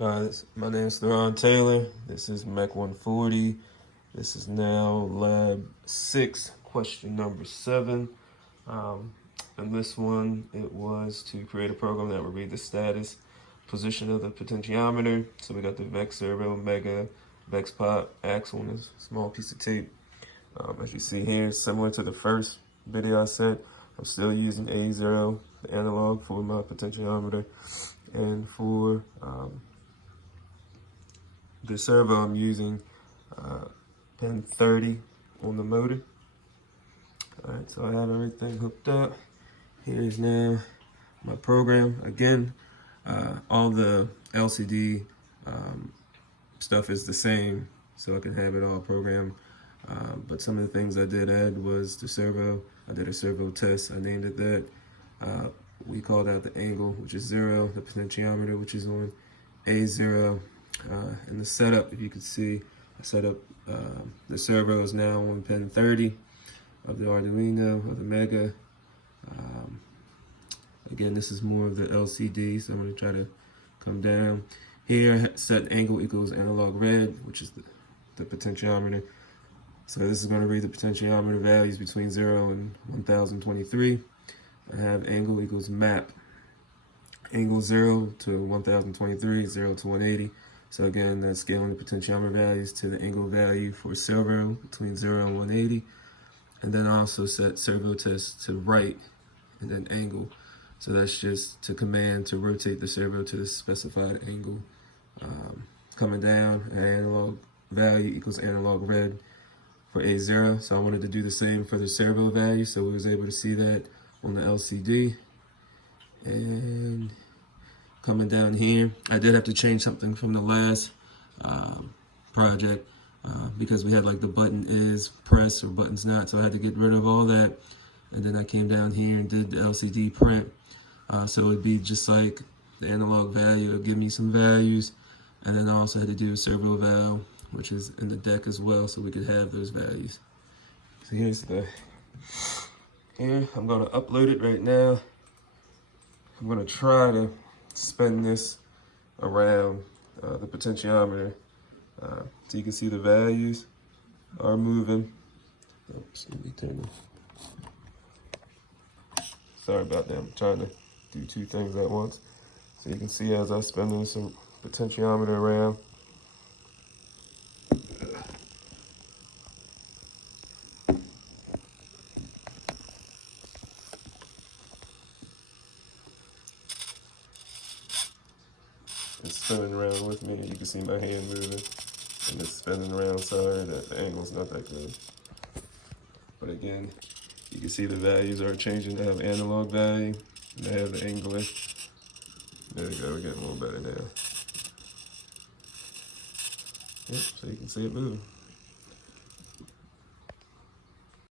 My name is Theron Taylor. This is Mech 140. This is now lab 6, question number 7. And this one, it was to create a program that would read the status, position of the potentiometer. So we got the Vex servo, Mega, Vex pop, axle, and a small piece of tape. As you see here, similar to the first video I sent, I'm still using A0, the analog, for my potentiometer. And for the servo, I'm using pin 30 on the motor. Alright, so I have everything hooked up. Here's now my program. Again, all the LCD stuff is the same, so I can have it all programmed. But some of the things I did add was the servo. I did a servo test. I named it that. We called out the angle, which is 0, the potentiometer, which is on A0. And the setup, if you could see, I set up the servo is now on pin 30 of the Arduino, of the Mega. Again, this is more of the LCD, so I'm going to try to come down. Here, set angle equals analog red, which is the potentiometer. So this is going to read the potentiometer values between 0 and 1023. I have angle equals map. Angle 0 to 1023, 0 to 180. So again, that's scaling the potentiometer values to the angle value for servo between 0 and 180. And then I also set servo test to right and then angle. So that's just to command to rotate the servo to the specified angle. Coming down, analog value equals analog red for A0. So I wanted to do the same for the servo value, so we was able to see that on the LCD. And coming down here, I did have to change something from the last project because we had like the button is press or buttons not, so I had to get rid of all that. And then I came down here and did the LCD print. So it would be just like the analog value, it would give me some values. And then I also had to do a servo val, which is in the deck as well, so we could have those values. So here, I'm gonna upload it right now. I'm gonna try to spin this around the potentiometer so you can see the values are moving. Oops, let me turn it. Sorry about that, I'm trying to do two things at once. So you can see as I spin this potentiometer around. It's spinning around with me. You can see my hand moving, and it's spinning around. Sorry that the angle's not that good. But again, you can see the values are changing. They have analog value, and they have the English. There we go, we're getting a little better now. Yep, so you can see it moving.